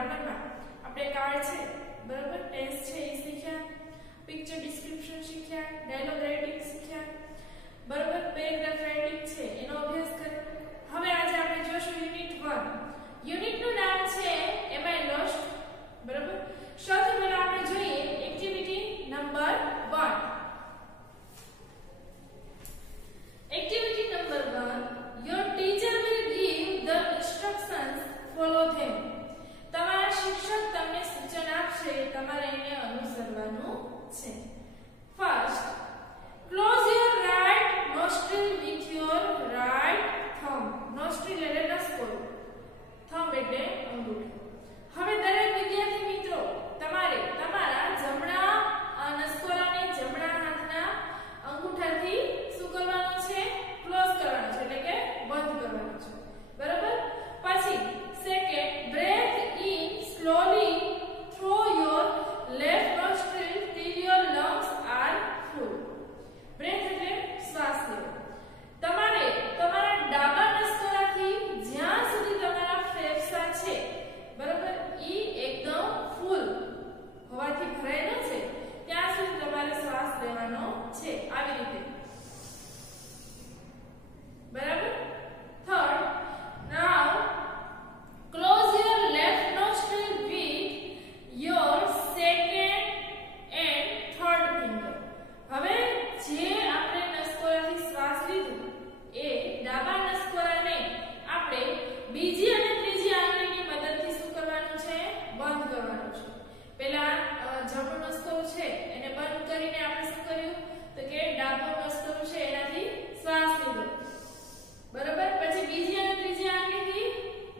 Grammar में આપણે card છે બરાબર, ટેન્સ છે એ શીખ્યા, પિક્ચર ડિસ્ક્રિપ્શન શીખ્યા, ડાયલોગ રાઇટિંગ શીખ્યા બરાબર, પેરેગ્રાફ રાઇટિંગ છે એનો અભ્યાસ કર્યો. હવે આજે આપણે જોશું યુનિટ 1. યુનિટ નું નામ છે એમ આઈ લોસ્ટ બરાબર. સૌથી પહેલા આપણે જોઈએ activity number 1. Activity number 1, your teacher will give the instructions, follow them. તમારા શિક્ષક તમને સૂચન આપશે, તમારે એને અનુસરવાનું છે. First, close your right nostril with your right thumb. Nostril એટલે નસકોરો, થંબ એટલે અંગૂઠો. હવે દરેક વિદ્યાર્થી મિત્રો તમારે તમારા જમણા નસકોરાને જમણા હાથના અંગૂઠાથી શું કરવાનું છે? ક્લોઝ કરવાનું છે, એટલે કે બંધ કરવાનું છે બરાબર. પછી second, breathe in slowly through your left nostril till your lungs are full. Breathe એટલે શ્વાસ લેવો. તમારે તમારા ડાબા નસકોરાથી જ્યાં સુધી તમારા ફેફસા છે બરાબર ઈ એકદમ ફૂલ હવાથી ભરાયેલો છે ત્યાં સુધી તમારે શ્વાસ લેવાનો છે, આવી રીતે બરાબર. Third, now close your left nostril with your second and third finger. હવે જે આપણે નસકોરાથી શ્વાસ લીધું એ ડાબા નસકોરાને આપણે બીજી અને ત્રીજી આંગળીની મદદથી શું કરવાનું છે? બંધ કરવાનું છે. પહેલા જમણો નસકોરો છે એને બંધ કરીને આપણે શું કર્યું તો કે ડાબો નસકોરો છે એનાથી શ્વાસ લીધો બરાબર. પછી બીજી અને ત્રીજી આંગળીથી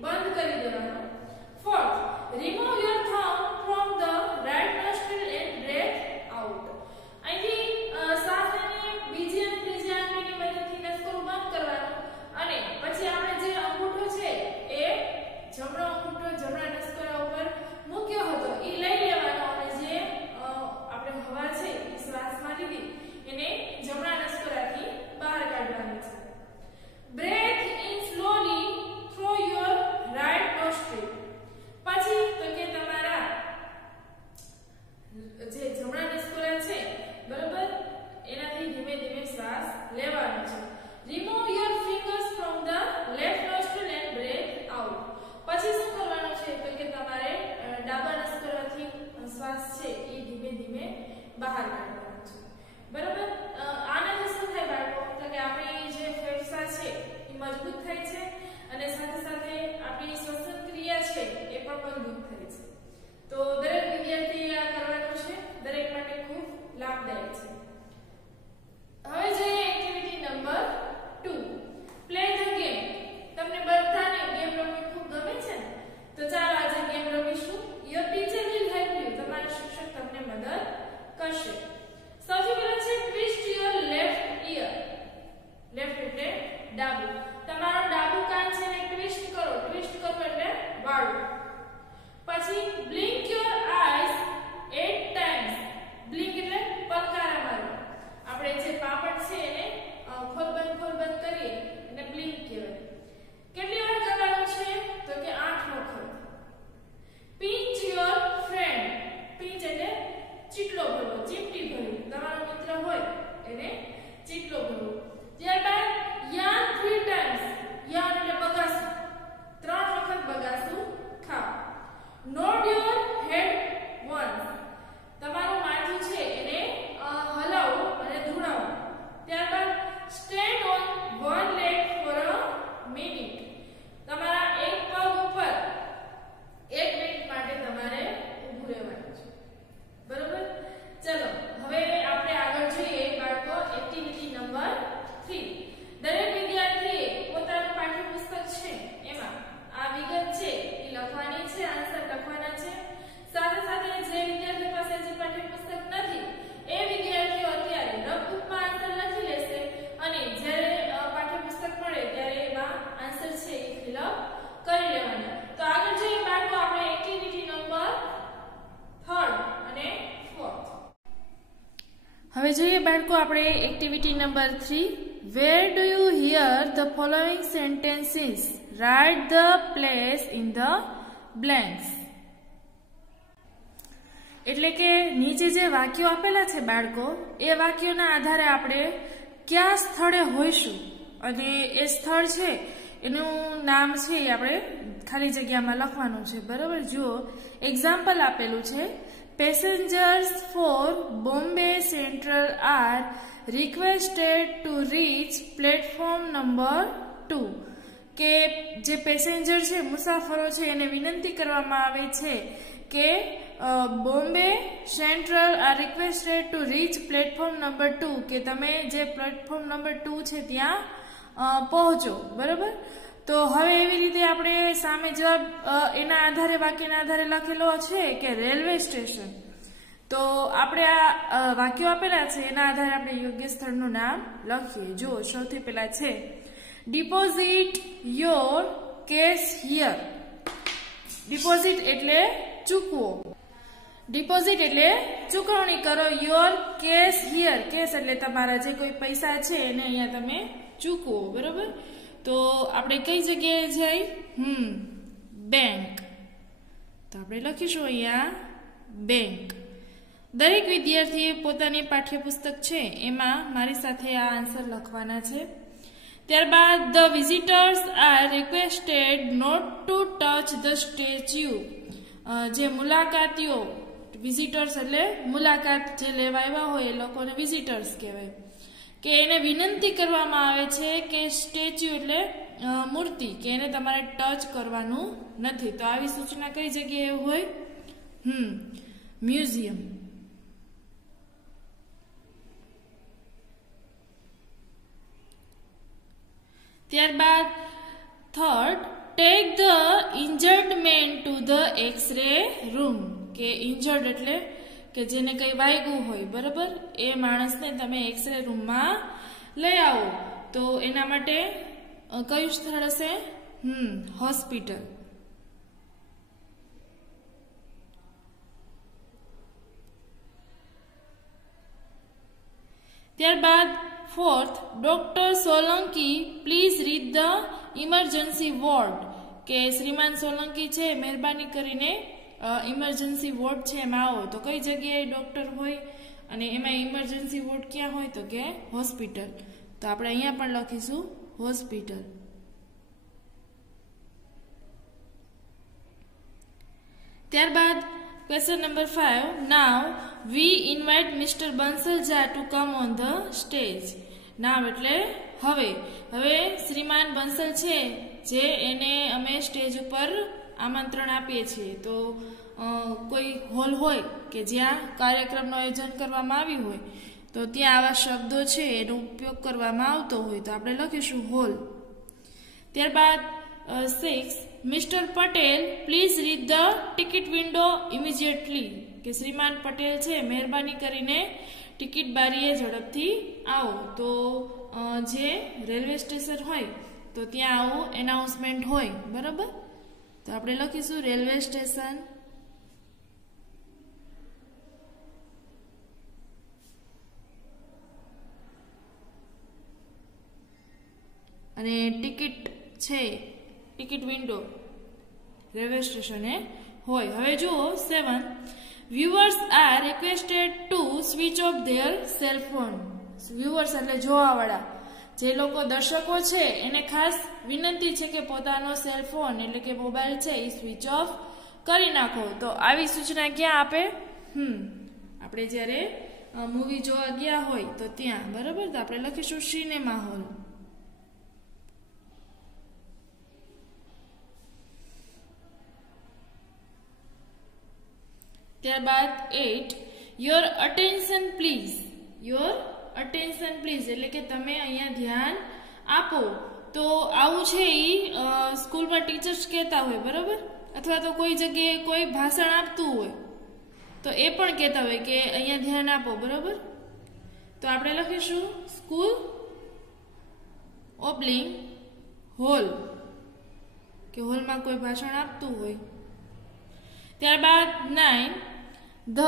બંધ કરી દેવાનો. Fourth, remove your thumb from the right nostril and breathe out. અહીંથી શ્વાસ લઈને બીજી અને ત્રીજી આંગળીની મદદથી નસકોરો બંધ કરવાનો અને પછી આપણે જે અંગૂઠો છે એ જમણો અંગૂઠો જમણા નસકોરા ઉપર મૂક્યો હતો એ લઈ લેવાનો અને જે આપણે હવા છે એ શ્વાસમાં લીધી એને જમણા નસકોરાથી બહાર કાઢવાની છે. Breathe in slowly through your right nostril. પછી તો કે તમારા જે જમણા નસકોરા છે બરાબર એનાથી ધીમે ધીમે શ્વાસ લેવાનો છે. Remove your fingers from the left nostril and breathe out. પછી શું કરવાનું છે તો કે તમારે ડાબા નસકોરાથી શ્વાસ છે એ ધીમે ધીમે બહાર કાઢવાનો છે બરાબર. આનાથી શું થાય બાળકો તો કે આપણી જે ફેફસા છે એ મજબૂત થાય છે અને સાથે સાથે આપણી શ્વસન ક્રિયા છે એ પણ મજબૂત થાય છે. તો દરેક વિદ્યાર્થીએ આ કરવાનું છે, દરેક માટે ખૂબ લાભદાયક છે. હવે જોઈએ activity number 2, play the game. તમને બધાને ગેમ રમવી ખૂબ ગમે છે ને, તો ચાલો આજે ગેમ રમીશું. Your teacher will help you. તમારા શિક્ષક તમને મદદ કરશે. સૌથી પહેલા છે twist your left ear. Left એટલે ડાબું. તમારો ડાબું કાન છે ને ટ્વિસ્ટ કરો. ટ્વિસ્ટ કરો એટલે વાળો. પછી blink your eyes 8 times. Blink એટલે પલકારા મારો. આપણે જે પાપડ છે એને ખોલ બંધ કરીએ એને બ્લિંક કહેવાય. કેટલી વાર કરવાનું છે તો કે 8 વખત. Pinch your friend. પિંચ એટલે ચીટલો ભરવો, ચીમટી ભરવી. તમારો મિત્ર હોય એને ચીટલો ભરવો. ત્યારબાદ યાન 3 ટાઈમ્સ. યાન એટલે બગાસું. 3 વખત બગાસું ખાઓ. Nod your head once. તમારું માથું છે એને હલાવો અને ધુણાવો. ત્યારબાદ stand on one leg for a minute. તમારા એક પગ ઉપર 1 મિનિટ માટે તમારે ઊભું રહેવાનું છે બરોબર. ચલો હવે આપણે આગળ જોઈએ બાળકો એક્ટિવિટી નંબર 3. દરેક વિદ્યાર્થીએ પોતાનું પાઠ્યપુસ્તક છે એમાં આ વિગત છે એ લખવાની છે, આન્સર લખવાના છે. સાથે સાથે જે વિદ્યાર્થી પાસે જે પાઠ્યપુસ્તક નથી એ વિદ્યાર્થીઓ અત્યારે નોટબુકમાં આન્સર લખી લેશે અને જ્યારે પાઠ્યપુસ્તક મળે ત્યારે એમાં આન્સર છે એ ફિલઅપ કરી લેવાના. તો આગળ જોઈએ બાળકો આપણે એક્ટિવિટી નંબર 3 અને 4. હવે જોઈએ બાળકો આપણે activity number 3. Where do you hear the following sentences? Write the place in the blanks. એટલે કે નીચે જે વાક્યો આપેલા છે બાળકો, એ વાક્યોના આધારે આપણે કયા સ્થળે હોઈશું અને એ સ્થળ છે એનું નામ છે એ આપણે ખાલી જગ્યામાં લખવાનું છે, બરાબર. જુઓ, એક્ઝામ્પલ આપેલું છે, passengers for Bombay central are requested to reach platform number 2, કે જે પેસેન્જર છે, મુસાફરો છે, એને વિનંતી કરવામાં આવે છે કે Bombay central are requested to reach platform number 2, કે તમે જે પ્લેટફોર્મ નંબર 2 છે ત્યાં પહોંચો, બરાબર. તો હવે એવી રીતે આપણે સામે જવાબ એના આધારે વાક્યના આધારે લખેલો છે કે રેલવે સ્ટેશન. તો આપણે આ વાક્યો આપેલા છે એના આધારે આપણે યોગ્ય સ્થળનું નામ લખીએ. જો સૌથી પહેલા છે deposit your cash here. Deposit એટલે ચૂકવો, ડિપોઝિટ એટલે ચૂકવણી કરો. યોર કેશ હિયર, કેશ એટલે તમારા જે કોઈ પૈસા છે એને અહીંયા તમે ચૂકવો, બરાબર. તો આપણે કઈ જગ્યાએ જઈ? બેંક. તો આપણે લખીશું અહીંયા બેંક. દરેક વિદ્યાર્થીએ પોતાની પાઠ્યપુસ્તક છે એમાં મારી સાથે આ આન્સર લખવાના છે. ત્યારબાદ the visitors are requested not to touch the statue. જે મુલાકાતીઓ, વિઝિટર્સ એટલે મુલાકાત જે લેવા આવ્યા હોય એ લોકોને વિઝિટર્સ કહેવાય, કે એને વિનંતી કરવામાં આવે છે કે સ્ટેચ્યુ એટલે મૂર્તિ, કે એને તમારે ટચ કરવાનું નથી. તો આવી સૂચના કઈ જગ્યાએ હોય? મ્યુઝિયમ. ત્યારબાદ third, take the injured man to the X-ray room, કે ઇન્જર્ડ એટલે કે જેને કઈ વાગ્યું હોય, બરાબર, એ માણસને તમે એક્સ-રે રૂમમાં લઈ આવો. તો એના માટે કયું સ્થળ હશે? હોસ્પિટલ. ત્યારબાદ fourth, doctor Solanki please read the emergency ward, કે શ્રીમાન સોલંકી છે મહેરબાની કરીને ઇમરજન્સી વોર્ડ છે એમાં આવો. તો કઈ જગ્યાએ ડોક્ટર હોય અને એમાં ઇમરજન્સી વોર્ડ ક્યાં હોય? તો કે હોસ્પિટલ. તો આપણે અહીંયા પણ લખીશું હોસ્પિટલ. ત્યારબાદ question number 5, now we invite mister Bansal Jha to come on the stage. Now એટલે હવે. હવે શ્રીમાન બંસલ છે જે એને અમે સ્ટેજ ઉપર આમંત્રણ આપીએ છીએ. તો કોઈ હોલ હોય કે જ્યાં કાર્યક્રમનું આયોજન કરવામાં આવ્યું હોય તો ત્યાં આવા શબ્દો છે એનો ઉપયોગ કરવામાં આવતો હોય, તો આપણે લખીશું હોલ. ત્યારબાદ 6, mister Patel please read the ticket window immediately, કે શ્રીમાન પટેલ છે મહેરબાની કરીને ટિકિટ બારીએ ઝડપથી આવો. તો જે રેલવે સ્ટેશન હોય તો ત્યાં આવું એનાઉન્સમેન્ટ હોય, બરાબર. તો આપણે લખીશું રેલવે સ્ટેશન. અને ટિકિટ છે, ટિકિટ વિન્ડો રેલવે સ્ટેશને હોય. હવે જુઓ 7, viewers R requested two switch of their cell phone. Viewers એટલે જોવાવાળા, જે લોકો દર્શકો છે એને ખાસ વિનંતી છે કે પોતાનો સેલ ફોન એટલે કે મોબાઈલ છે એ સ્વિચ ઓફ કરી નાખો. તો આવી સૂચના ક્યાં આપે? આપણે જ્યારે મૂવી જોવા ગયા હોય તો ત્યાં, બરાબર. તો આપણે લખીશું સિનેમા હોલ. ત્યારબાદ 8, your attention please. Your attention please એટલે કે તમે અહીંયા ધ્યાન આપો. તો આવું છે એ સ્કૂલમાં ટીચર્સ કહેતા હોય, બરાબર, અથવા તો કોઈ જગ્યાએ કોઈ ભાષણ આપતું હોય તો એ પણ કહેતા હોય કે અહીંયા ધ્યાન આપો, બરાબર. તો આપણે લખીશું સ્કૂલ ઓબ્લિંગ હોલ, કે હોલમાં કોઈ ભાષણ આપતું હોય. ત્યારબાદ 9, the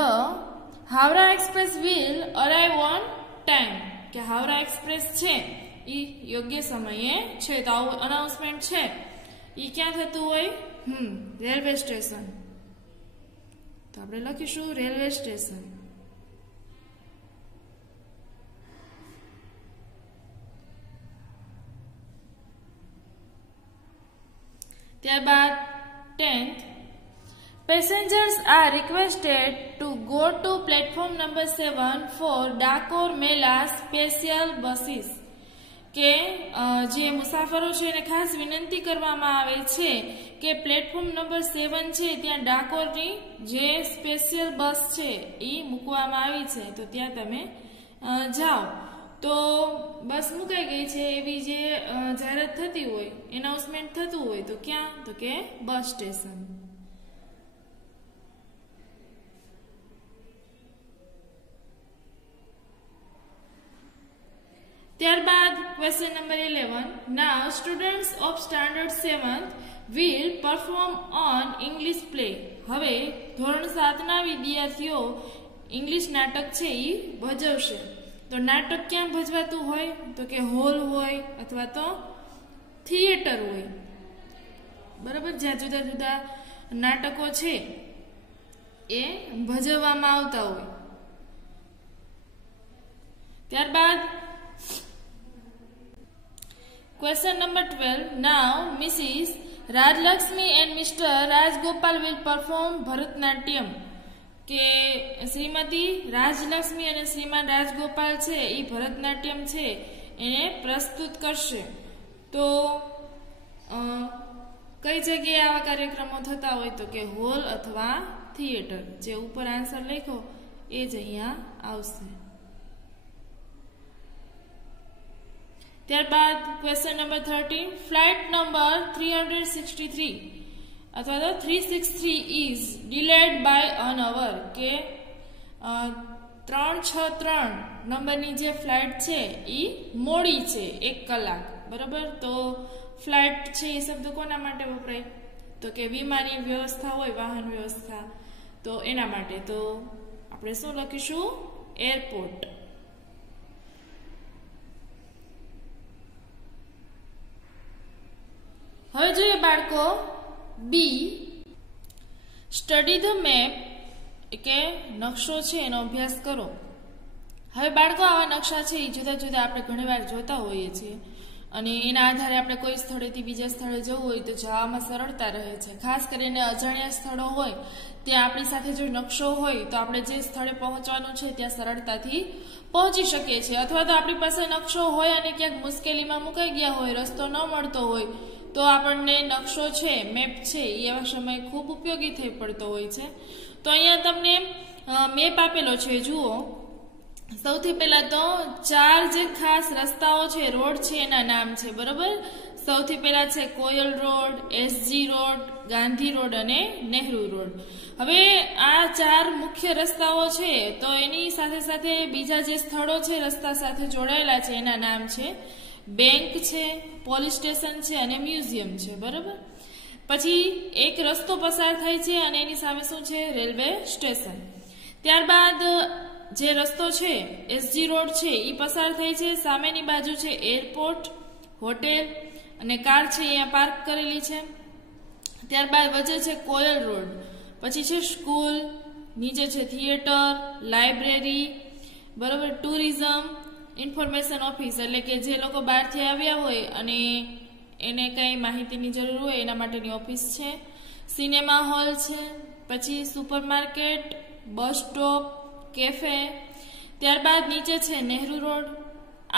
Howrah express will arrive on time, કે હાવરા એક્સપ્રેસ છે એ યોગ્ય સમયે છે. તો આવું અનાઉન્સમેન્ટ છે એ ક્યાં થતું હોય? Railway station. તો આપણે લખીશું રેલવે સ્ટેશન. ત્યારબાદ 10th, passengers are requested to go to platform number 7 for Dakor Mela special buses. કે જે મુસાફરો છે એને ખાસ વિનંતી કરવામાં આવે છે કે પ્લેટફોર્મ નંબર 7 છે ત્યાં ડાકોરની જે સ્પેશિયલ બસ છે એ મૂકવામાં આવી છે, તો ત્યાં તમે જાઓ. તો બસ મુકાઈ ગઈ છે એવી જે જાહેરાત થતી હોય, એનાઉન્સમેન્ટ થતું હોય, તો ક્યાં? તો કે બસ સ્ટેશન. ત્યારબાદ question number 11. Now students of standard 7th will perform on English play. હવે ધોરણ 7 ના વિદ્યાર્થીઓ ઇંગ્લિશ નાટક છે એ ભજવશે. તો નાટક ક્યાં ભજવાતું હોય? તો કે હોલ હોય અથવા તો થિયેટર હોય. બરાબર, જ્યાં જુદા જુદા નાટકો છે એ ભજવવામાં આવતા હોય. ત્યારબાદ Question number 12. Now, Mrs. Rajlakshmi and Mr. Rajgopal will perform Bharatnatyam. કે શ્રીમતી રાજલક્ષ્મી અને શ્રીમાન રાજગોપાલ છે એ ભરતનાટ્યમ છે એને પ્રસ્તુત કરશે. તો કઈ જગ્યાએ આવા કાર્યક્રમો થતા હોય? તો કે હોલ અથવા થિયેટર. જે ઉપર આન્સર લખ્યો એ જ અહીંયા આવશે. ત્યારબાદ ક્વેશ્ચન નંબર 13. ફ્લાઇટ નંબર 363 અથવા તો 363 ઇઝ ડિલેડ બાય અન અવર. કે 363 નંબરની જે ફ્લાઇટ છે એ મોડી છે 1 કલાક. બરાબર, તો ફ્લાઇટ છે એ શબ્દ કોના માટે વપરાય? તો કે વિમાની વ્યવસ્થા હોય, વાહન વ્યવસ્થા, તો એના માટે. તો આપણે શું લખીશું? એરપોર્ટ. હવે જોઈએ બાળકો બી. સ્ટડી ધ મેપ, કે નકશો છે એનો અભ્યાસ કરો. હવે બાળકો આવા નકશા છે એ જુદા જુદા આપણે ઘણીવાર જોતા હોઈએ છીએ અને એના આધારે આપણે કોઈ સ્થળેથી બીજા સ્થળે જવું હોય તો જવામાં સરળતા રહે છે. ખાસ કરીને અજાણ્યા સ્થળો હોય ત્યાં આપણી સાથે જો નકશો હોય તો આપણે જે સ્થળે પહોંચવાનું છે ત્યાં સરળતાથી પહોંચી શકીએ છીએ. અથવા તો આપણી પાસે નકશો હોય અને ક્યાંક મુશ્કેલીમાં મુકાઈ ગયા હોય, રસ્તો ન મળતો હોય, તો આપણને નકશો છે, મેપ છે, એ એવા સમયે ખૂબ ઉપયોગી થઈ પડતો હોય છે. તો અહીંયા તમને મેપ આપેલો છે, જુઓ. સૌથી પહેલા તો 4 જે ખાસ રસ્તાઓ છે, રોડ છે, એના નામ છે. બરોબર, સૌથી પહેલા છે Koyal road, SG road, Gandhi road અને નહેરુ રોડ. હવે આ 4 મુખ્ય રસ્તાઓ છે, તો એની સાથે સાથે બીજા જે સ્થળો છે રસ્તા સાથે જોડાયેલા છે એના નામ છે બેંક છે, પોલીસ સ્ટેશન છે અને મ્યુઝિયમ છે. બરાબર, પછી એક રસ્તો પસાર થાય છે અને એની સામે શું છે? Railway station. ત્યારબાદ જે રસ્તો છે એસજી રોડ છે એ પસાર થાય છે, સામેની બાજુ છે એરપોર્ટ, હોટેલ અને કાર છે અહીંયા પાર્ક કરેલી છે. ત્યારબાદ વચ્ચે છે કોયલ રોડ, પછી છે સ્કૂલ, નીચે છે થિયેટર, લાઇબ્રેરી, બરોબર, ટુરિઝમ, ઇન્ફોર્મેશન ઓફિસ, એટલે કે જે લોકો બહારથી આવ્યા હોય અને એને કંઈ માહિતીની જરૂર હોય એના માટેની ઓફિસ છે. સિનેમા હોલ છે, પછી સુપરમાર્કેટ, બસ સ્ટોપ, કેફે. ત્યારબાદ નીચે છે નહેરુ રોડ.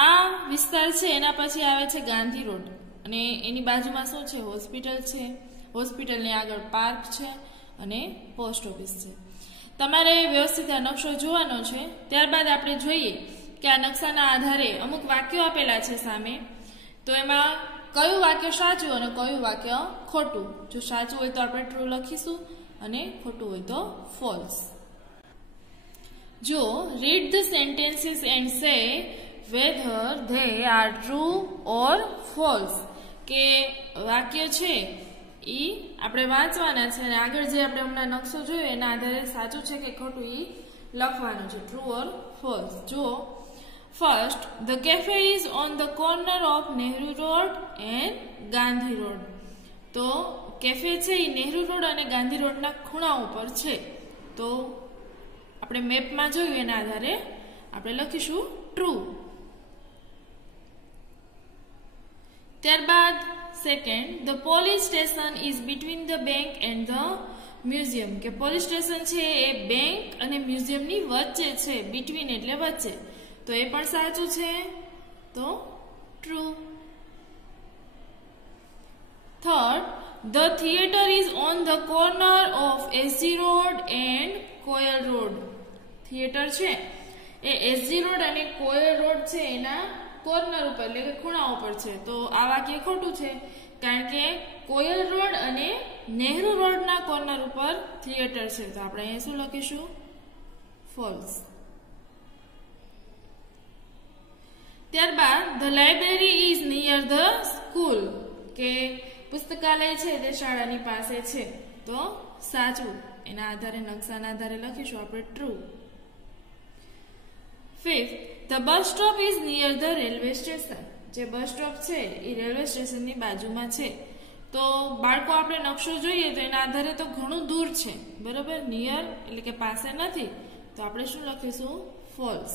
આ વિસ્તાર છે એના પછી આવે છે ગાંધી રોડ અને એની બાજુમાં શું છે? હોસ્પિટલ છે. હોસ્પિટલની આગળ પાર્ક છે અને પોસ્ટ ઓફિસ છે. તમારે વ્યવસ્થિત આ નકશો જોવાનો છે. ત્યારબાદ આપણે જોઈએ કે આ નકશાના આધારે અમુક વાક્યો આપેલા છે સામે, તો એમાં કયું વાક્ય સાચું અને કયું વાક્ય ખોટું. જો સાચું હોય તો આપણે ટ્રુ લખીશું અને ખોટું હોય તો ફોલ્સ. જો read the sentences and say whether they are true or false. કે વાક્ય છે એ આપણે વાંચવાના છે અને આગળ જે આપણે હમણાં નકશો જોયો એના આધારે સાચું છે કે ખોટું એ લખવાનું છે, ટ્રુ ઓર ફોલ્સ. જો first, the cafe is on the corner of Nehru road and Gandhi road. તો કેફે છે એ નહેરુ રોડ અને ગાંધી રોડના ખૂણા ઉપર છે. તો આપણે મેપમાં જોયું એના આધારે આપણે લખીશું ટ્રુ. ત્યારબાદ second, the police station is between the bank and the museum, કે પોલીસ સ્ટેશન છે એ બેંક અને મ્યુઝિયમની વચ્ચે છે, બિટવીન એટલે વચ્ચે, તો એ પણ સાચું છે, તો true. Third, the theatre is on the corner of SG road and Koyal road, theatre છે એ એસજી રોડ અને કોયલ રોડ છે એના કોર્નર ઉપર એટલે કે ખૂણા ઉપર છે, તો આ વાક્ય ખોટું છે, કારણ કે કોયલ રોડ અને નહેરુ રોડના કોર્નર ઉપર થિયેટર છે, તો આપણે અહીંયા શું લખીશું? ફોલ્સ. ત્યારબાદ the library is near the school, કે પુસ્તકાલય છે તે શાળાની પાસે છે, તો સાચું. એના આધારે નકશાના આધારે લખીશું આપણે true. Fifth, the bus stop is near the railway station, જે બસ સ્ટોપ છે એ રેલવે સ્ટેશનની બાજુમાં છે, તો બાળકો આપણે નકશો જોઈએ તો એના આધારે તો ઘણું દૂર છે, બરોબર, નિયર એટલે કે પાસે નથી, તો આપણે શું લખીશું? ફોલ્સ.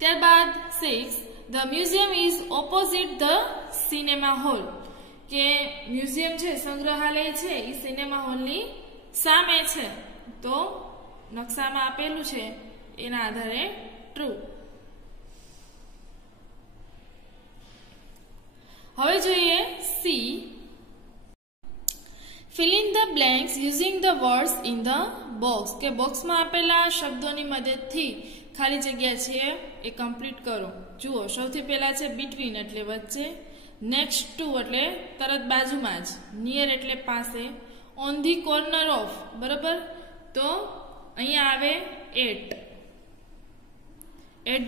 ત્યારબાદ 6, the museum is opposite the cinema hall, કે મ્યુઝિયમ છે સંગ્રહાલય છે એ સિનેમા હોલની સામે છે, તો નકશામાં આપેલું છે એના આધારે ટ્રુ. હવે જોઈએ C, fill in the blanks using the words in the box, કે બોક્સમાં આપેલા શબ્દોની મદદથી ખાલી જગ્યા છે એ કમ્પ્લીટ કરો. જુઓ, સૌથી પહેલા છે બિટવીન એટલે વચ્ચે, નેક્સ્ટ ટુ એટલે તરત બાજુમાં જ, નિયર એટલે પાસે, ઓન ધી કોર્નર ઓફ, બરાબર, તો અહીંયા આવે એટ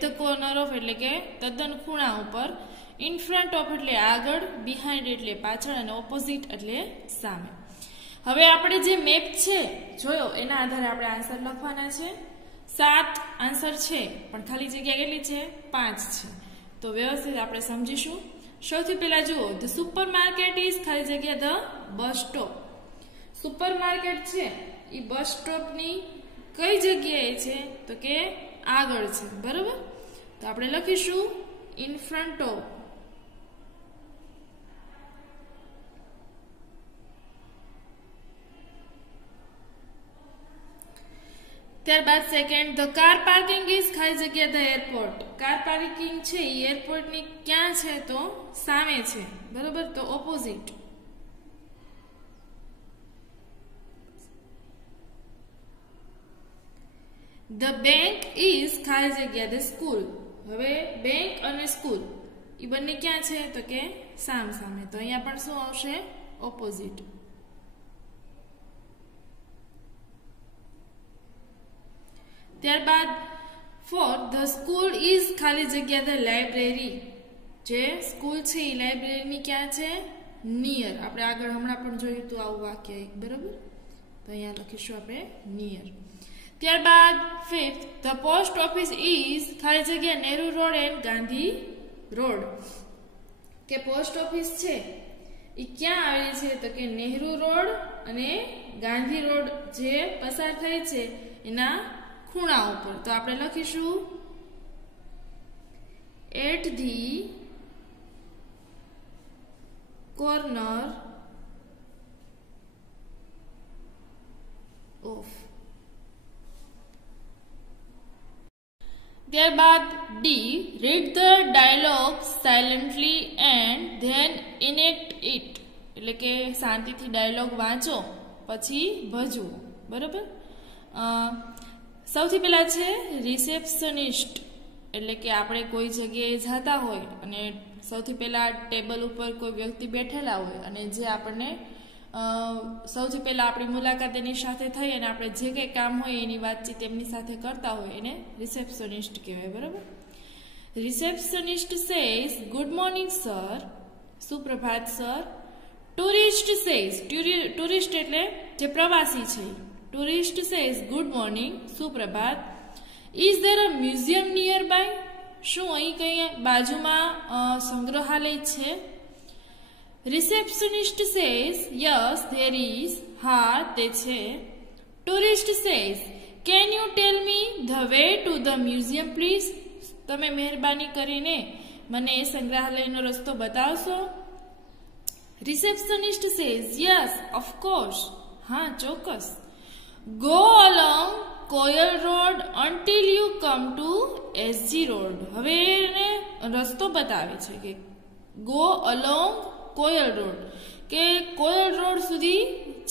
ધ કોર્નર ઓફ એટલે કે તદ્દન ખૂણા ઉપર, ઇન ફ્રન્ટ ઓફ એટલે આગળ, બિહાઇન્ડ એટલે પાછળ અને ઓપોઝિટ એટલે સામે. હવે આપણે જે મેપ છે જોયો એના આધારે આપણે આન્સર લખવાના છે. 7 આન્સર છે પણ ખાલી જગ્યા કેટલી છે? 5 છે, તો વ્યવસ્થિત આપણે સમજીશું. સૌથી પહેલા જુઓ, ધ સુપર માર્કેટ ઇઝ ખાલી જગ્યા the bus stop. Super market છે એ બસ સ્ટોપની કઈ જગ્યાએ છે? તો કે આગળ છે, બરાબર, તો આપણે લખીશું ઇન ફ્રન્ટ ઓફ. ત્યારબાદ second, the car parking is ખાલી જગ્યા ધ એરપોર્ટ. કાર પાર્કિંગ છે એ એરપોર્ટની ક્યાં છે? તો સામે છે, બરાબર, તો ઓપોઝિટ. ધ બેંક ઇઝ ખાલી જગ્યા ધ સ્કૂલ. હવે બેંક અને સ્કૂલ એ બંને ક્યાં છે? તો કે સામ સામે, તો અહીંયા પણ શું આવશે? ઓપોઝિટ. ત્યારબાદ 4, ધ સ્કૂલ ઇઝ ખાલી જગ્યા ધ લાઇબ્રેરી. જે સ્કૂલ છે એ લાઇબ્રેરીની ક્યાં છે? નિયર. આપણે આગળ હમણાં પણ જોયું હતું આવું વાક્ય એક, બરાબર, તો અહીંયા લખીશું આપણે નિયર. ત્યારબાદ 5th, the post office is ખાલી જગ્યા Nehru road and Gandhi road, કે પોસ્ટ ઓફિસ છે એ ક્યાં આવેલી છે? તો કે નહેરુ રોડ અને ગાંધી રોડ જે પસાર થાય છે એના ખૂણા ઉપર, તો આપણે લખીશું એટ ધી કોર્નર ઓફ. ત્યારબાદ D, read the dialogue silently and then enact it, એટલે કે શાંતિથી ડાયલોગ વાંચો પછી ભજવો, બરાબર. સૌથી પહેલા છે રિસેપ્શનિસ્ટ, એટલે કે આપણે કોઈ જગ્યાએ જતા હોય અને સૌથી પહેલા ટેબલ ઉપર કોઈ વ્યક્તિ બેઠેલા હોય અને જે આપણને સૌથી પહેલા આપણી મુલાકાત એની સાથે થઈ અને આપણે જે કંઈ કામ હોય એની વાતચીત એમની સાથે કરતા હોય એને રિસેપ્શનિસ્ટ કહેવાય, બરાબર. Receptionist says good morning sir, સુપ્રભાત સર. ટુરિસ્ટ સેઝ, ટુરિસ્ટ એટલે જે પ્રવાસી છે, ટુરિસ્ટ સેઝ ગુડ મોર્નિંગ, સુપ્રભાત. Is there a museum nearby, શું અહીં કંઈ બાજુમાં સંગ્રહાલય છે? Receptionist says, yes, there is. હા, તે છે. Tourist says, can you tell me the way to the museum, please? તમે મહેરબાની કરીને મને એ સંગ્રહાલયનો રસ્તો બતાવશો? Receptionist says, yes, of course. હા, ચોક્કસ. Go along Coyle Road until you come to SG Road. હવે એને રસ્તો બતાવે છે કે go along Coyle Road, કે Coyle Road સુધી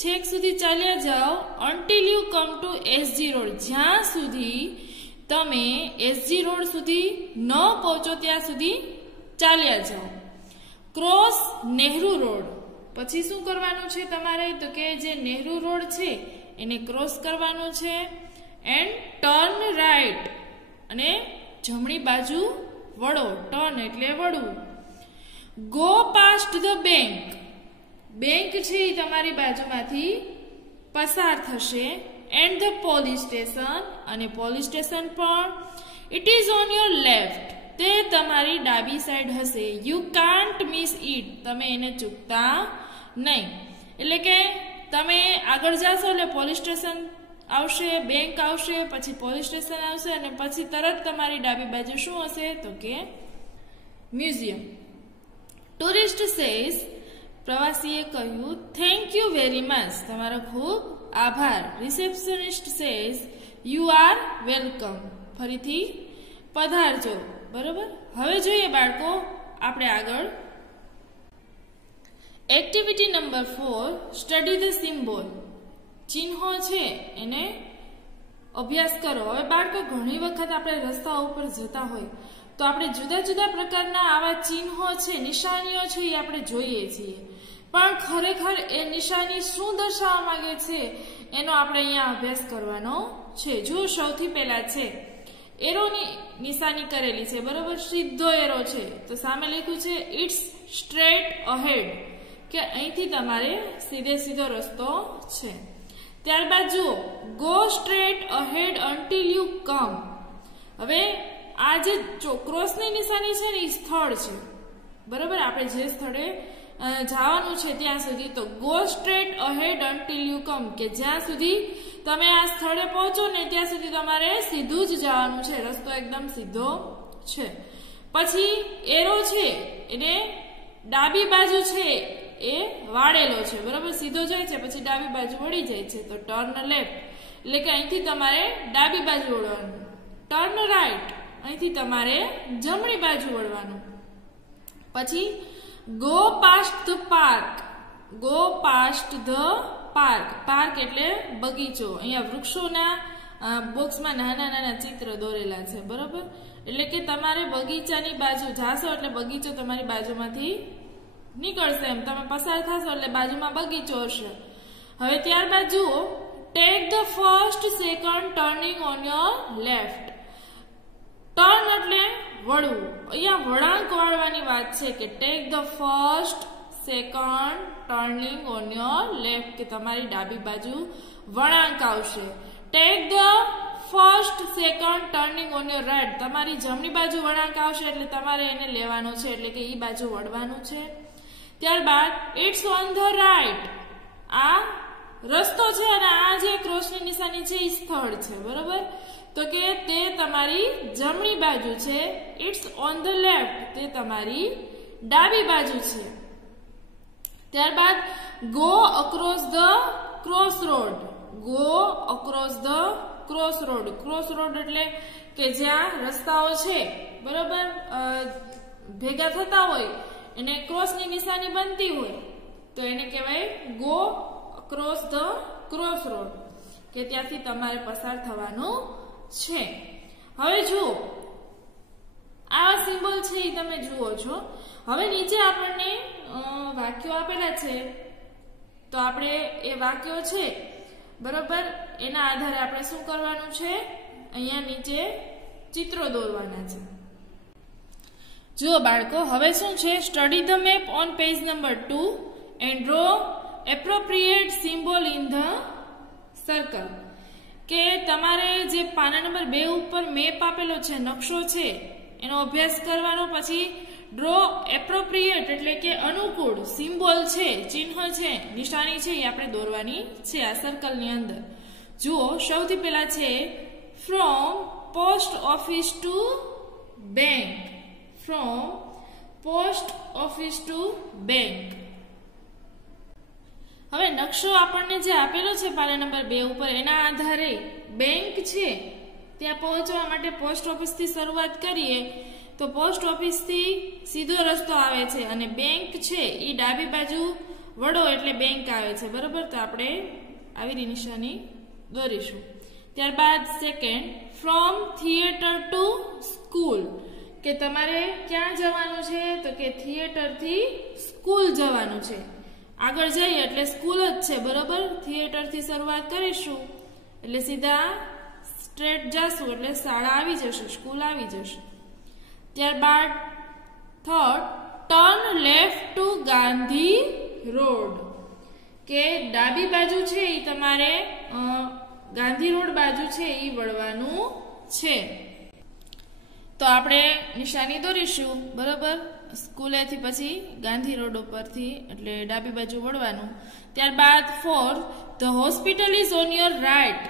છેક સુધી ચાલ્યા જાઓ until you come to SG Road, જ્યાં સુધી તમે SG Road સુધી ન પહોંચો ત્યાં સુધી ચાલ્યા જાઓ. ક્રોસ નેહરુ રોડ, પછી શું કરવાનું છે તમારે? તો કે જે નેહરુ રોડ છે એને ક્રોસ કરવાનું છે. એન્ડ ટર્ન રાઈટ, અને જમણી બાજુ વળો. ટર્ન એટલે વળવું. Go past the bank, bank છે એ તમારી બાજુમાંથી પસાર થશે. એન્ડ ધ પોલીસ સ્ટેશન, અને પોલીસ સ્ટેશન પણ. It is on your left, તે તમારી ડાબી સાઈડ હશે. યુ કાન્ટ મિસ ઇટ, તમે એને ચૂકતા નહીં. એટલે કે તમે આગળ જાશો એટલે પોલીસ સ્ટેશન આવશે, બેંક આવશે, પછી પોલીસ સ્ટેશન આવશે, અને પછી તરત તમારી ડાબી બાજુ શું હશે? તો કે મ્યુઝિયમ. ટુરિસ્ટ સેઝ, પ્રવાસીએ કહ્યું, થેન્ક યુ વેરી મચ, તમારો ખૂબ આભાર. Receptionist says, you are welcome, ફરીથી પધારજો. બરોબર. હવે જોઈએ બાળકો આપણે આગળ. Activity number 4, study the symbol. ચિહ્નો છે એને અભ્યાસ કરો. હવે બાળકો ઘણી વખત આપણે રસ્તા ઉપર જતા હોય તો આપણે જુદા જુદા પ્રકારના આવા ચિહ્નો છે, નિશાનીઓ છે એ આપણે જોઈએ છીએ, પણ ખરેખર એ નિશાની શું દર્શાવવા માંગે છે એનો આપણે અહીંયા અભ્યાસ કરવાનો છે. જો સૌથી પહેલા છે એરોની નિશાની કરેલી છે, બરોબર, સીધો એરો છે, તો સામે લખ્યું છે ઇટ્સ સ્ટ્રેટ અહેડ, કે અહીંથી તમારે સીધે સીધો રસ્તો છે. ત્યારબાદ જુઓ go straight ahead until you come. હવે આ જે ક્રોસની નિશાની છે ને એ સ્થળ છે, બરોબર, આપણે જે સ્થળે જવાનું છે ત્યાં સુધી. તો go straight ahead until you come, કે જ્યાં સુધી તમે આ સ્થળે પહોંચો ને ત્યાં સુધી તમારે સીધું જ જવાનું છે, રસ્તો એકદમ સીધો છે. પછી એરો છે એને ડાબી બાજુ છે એ વાળેલો છે, બરોબર, સીધો જાય છે પછી ડાબી બાજુ વળી જાય છે. તો ટર્ન લેફ્ટ એટલે કે અહીંથી તમારે ડાબી બાજુ વળવાનું. ટર્ન રાઈટ, અહીંથી તમારે જમણી બાજુ વળવાનું. પછી go past the park, go past the park, park એટલે બગીચો. અહીંયા વૃક્ષોના બોક્સમાં નાના નાના ચિત્ર દોરેલા છે, બરોબર, એટલે કે તમારે બગીચાની બાજુ જાશો એટલે બગીચો તમારી બાજુમાંથી નીકળશે, એમ તમે પસાર થશો એટલે બાજુમાં બગીચો હશે. હવે ત્યારબાદ જુઓ take the first second turning on your left. Turn એટલે વળવું. અહીંયા વળાંક વાળવાની વાત છે કે take the first second turning on your left, કે તમારી ડાબી બાજુ વળાંક આવશે. Take the first second turning on your right, તમારી જમણી બાજુ વળાંક આવશે એટલે તમારે એને લેવાનો છે, એટલે કે ઈ બાજુ વળવાનું છે. ત્યારબાદ ઇટ્સ ઓન ધ રાઈટ, આ રસ્તો છે અને આ જે ક્રોસની નિશાની છે એ સ્થળ છે, બરોબર, તો કે તે તમારી જમણી બાજુ છે. ઇટ્સ ઓન ધ લેફ્ટ, તે તમારી ડાબી બાજુ છે. ત્યારબાદ go across the cross road, go across the cross road. Cross road એટલે કે જ્યાં રસ્તાઓ છે, બરોબર, ભેગા થતા હોય એને ક્રોસની નિશાની બનતી હોય તો એને કહેવાય go across the cross road, કે ત્યાંથી તમારે પસાર થવાનું છે. હવે જુઓ આવા સિમ્બોલ છે એ તમે જુઓ છો. હવે નીચે આપણને વાક્યો આપેલા છે તો આપણે એ વાક્યો છે, બરોબર, એના આધારે આપણે શું કરવાનું છે? અહીંયા નીચે ચિત્રો દોરવાના છે. જુઓ બાળકો, હવે શું છે? Study the map on page number 2 and draw appropriate symbol in the circle. કે તમારે જે પાના નંબર 2 ઉપર મેપ આપેલો છે, નકશો છે, એનો અભ્યાસ કરવાનો. પછી ડ્રો એપ્રોપ્રિએટ એટલે કે અનુકૂળ સિમ્બોલ છે, ચિહ્ન છે, નિશાની છે એ આપણે દોરવાની છે આ સર્કલની અંદર. જુઓ સૌથી પહેલા છે from post office to bank. From post office to bank. હવે નકશો આપણને જે આપેલો છે પાના નંબર 2 ઉપર એના આધારે બેંક છે ત્યાં પહોંચવા માટે પોસ્ટ ઓફિસથી શરૂઆત કરીએ તો પોસ્ટ ઓફિસથી સીધો રસ્તો આવે છે અને બેંક છે એ ડાબી બાજુ વળો એટલે બેંક આવે છે. બરોબર, તો આપણે આવી નિશાની દોરીશું. ત્યારબાદ second from theatre to school, કે તમારે ક્યાં જવાનું છે તો કે થિયેટરથી સ્કૂલ જવાનું છે. આગળ જઈએ એટલે સ્કૂલ જ છે. બરોબર, થિયેટરથી શરૂઆત કરીશું એટલે સીધા સ્ટ્રેટ જશું એટલે શાળા આવી જશે, સ્કૂલ આવી જશે. ત્યારબાદ third turn left to Gandhi road, કે ડાબી બાજુ છે એ તમારે ગાંધી રોડ બાજુ છે એ વળવાનું છે. તો આપણે નિશાની દોરીશું. બરોબર, સ્કૂલેથી પછી ગાંધી રોડ ઉપરથી એટલે ડાબી બાજુ વળવાનું. ત્યારબાદ fourth the hospital is on your right,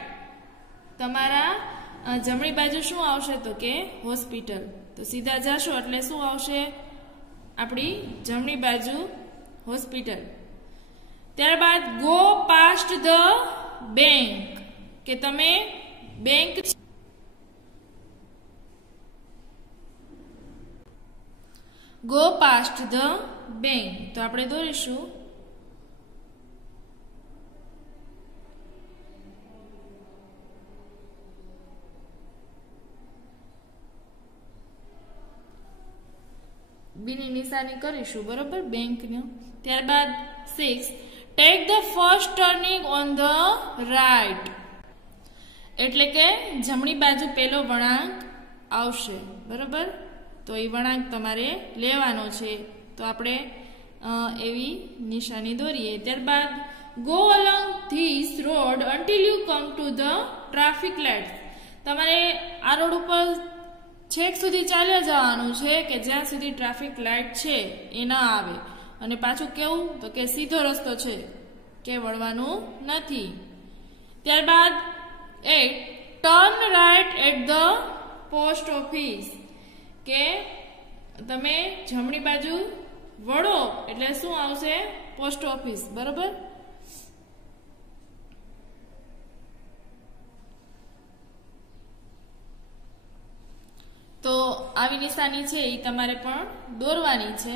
તમારા જમણી બાજુ શું આવશે તો કે હોસ્પિટલ. તો સીધા જશો એટલે શું આવશે આપણી જમણી બાજુ હોસ્પિટલ. ત્યારબાદ ગો પાસ્ટ ધ બેંક, કે તમે bank go past the bank, તો આપણે દોરીશું. બીની નિશાની કરીશું. બરોબર, બેંકનું. ત્યારબાદ 6 take the first turning on the right, એટલે કે જમણી બાજુ પેલો વળાંક આવશે. બરોબર, તો એ વળાંક તમારે લેવાનો છે. તો આપણે એવી નિશાની દોરીએ. ત્યારબાદ go along this road until you come to the traffic light, તમારે આ રોડ ઉપર છેક સુધી ચાલ્યા જવાનું છે કે જ્યાં સુધી ટ્રાફિક લાઇટ છે એ ના આવે. અને પાછું કેવું તો કે સીધો રસ્તો છે કે વળવાનું નથી. ત્યારબાદ 8 turn right at the post office, કે તમે જમણી બાજુ વળો એટલે શું આવશે પોસ્ટ ઓફિસ. બરોબર, તો આવી નિશાની છે એ તમારે પણ દોરવાની છે.